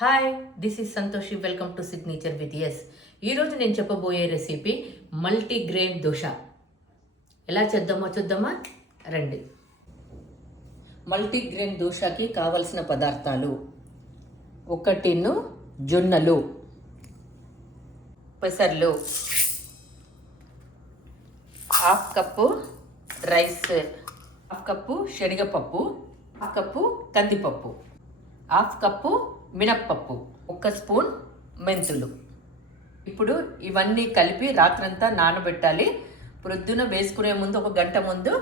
Hi, this is Santoshi. Welcome to signature with S. ఈరోజు నేను చెప్పబోయే రెసిపీ మల్టీగ్రెయిన్ దోశ. ఎలా చేద్దామో చూద్దామా రండి. మల్టీగ్రెయిన్ దోశకి కావలసిన పదార్థాలు: 1 టిన్ను జొన్నలు, పెసర్లు, 1/2 కప్పు రైస్, 1/2 కప్పు శనగపప్పు, 1/2 కప్పు కందిపప్పు, 1/2 కప్పు మినప్పప్పు, 1 స్పూన్ మెంతులు. ఇప్పుడు ఇవన్నీ కలిపి రాత్రంతా నానబెట్టాలి. ప్రొద్దున వేసుకునే ముందు 1 గంట ముందు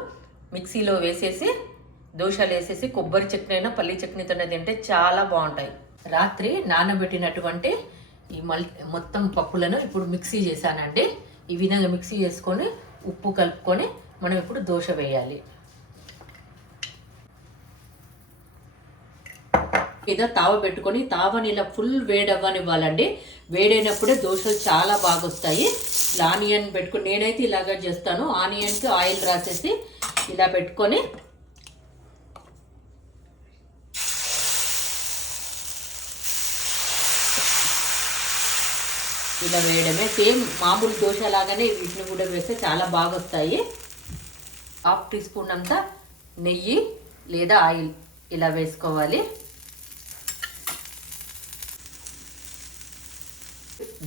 మిక్సీలో వేసేసి దోశలు వేసేసి కొబ్బరి చట్నీ అయినా పల్లి చట్నీతోనే తింటే చాలా బాగుంటాయి. రాత్రి నానబెట్టినటువంటి ఈ మొత్తం పప్పులను ఇప్పుడు మిక్సీ చేశానండి. ఈ విధంగా మిక్సీ చేసుకొని ఉప్పు కలుపుకొని మనం ఇప్పుడు దోశ వేయాలి. మీద తావ పెట్టుకొని తావని ఇలా ఫుల్ వేడవ్వనివ్వాలండి. వేడైనప్పుడే దోశలు చాలా బాగా వస్తాయి. ఆనియన్ పెట్టుకుని నేనైతే ఇలాగా చేస్తాను. ఆనియన్కి ఆయిల్ రాసేసి ఇలా పెట్టుకొని ఇలా వేయడమే. సేమ్ మామూలు దోశ లాగానే వీటిని కూడా వేస్తే చాలా బాగా వస్తాయి. 1/2 టీ స్పూన్ అంతా నెయ్యి లేదా ఆయిల్ ఇలా వేసుకోవాలి.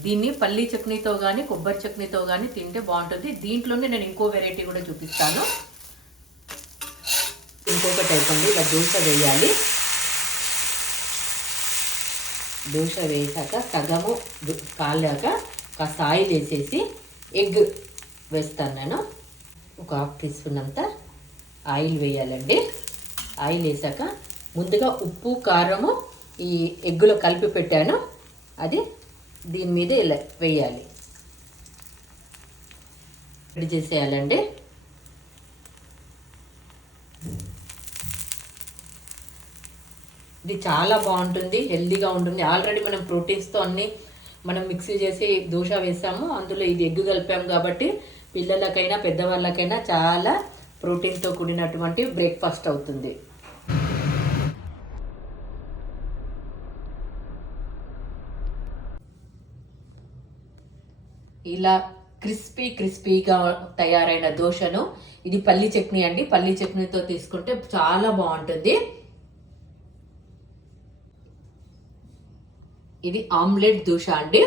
దీన్ని పల్లీ చట్నీతో కానీ కొబ్బరి చట్నీతో కానీ తింటే బాగుంటుంది. దీంట్లోనే నేను ఇంకో వెరైటీ కూడా చూపిస్తాను. ఇంకొక టైప్ అండి. ఇలా దోశ వేయాలి. దోశ వేసాక సగము కాలాక కాస్త ఆయిల్ వేసేసి ఎగ్ వేస్తాను నేను. 1/2 టీ స్పూన్ అంతా ఆయిల్ వేయాలండి. ఆయిల్ వేసాక ముందుగా ఉప్పు కారము ఈ ఎగ్గులో కలిపి పెట్టాను, అది దీని మీద ఇలా వేయాలి. రెడీ చేసేయాలండి. ఇది చాలా బాగుంటుంది, హెల్తీగా ఉంటుంది. ఆల్రెడీ మనం ప్రోటీన్స్తో అన్నీ మనం మిక్సీ చేసి దోశ వేసాము. అందులో ఇది ఎగ్ కలిపాము కాబట్టి పిల్లలకైనా పెద్దవాళ్ళకైనా చాలా ప్రోటీన్తో కూడినటువంటి బ్రేక్ఫాస్ట్ అవుతుంది. ఇలా క్రిస్పీగా తయారైన దోశను, ఇది పల్లి చట్నీ అండి, పల్లి చట్నీతో తీసుకుంటే చాలా బాగుంటుంది. ఇది ఆమ్లెట్ దోశ అండి.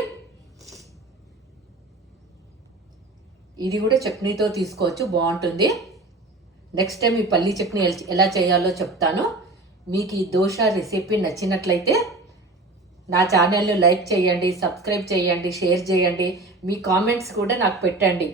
ఇది కూడా చట్నీతో తీసుకోవచ్చు, బాగుంటుంది. నెక్స్ట్ టైం ఈ పల్లి చట్నీ ఎలా చేయాలో చెప్తాను. మీకు ఈ దోశ రెసిపీ నచ్చినట్లయితే నా ఛానల్ని లైక్ చేయండి, సబ్స్క్రైబ్ చేయండి, షేర్ చేయండి. మీ కామెంట్స్ కూడా నాకు పెట్టండి.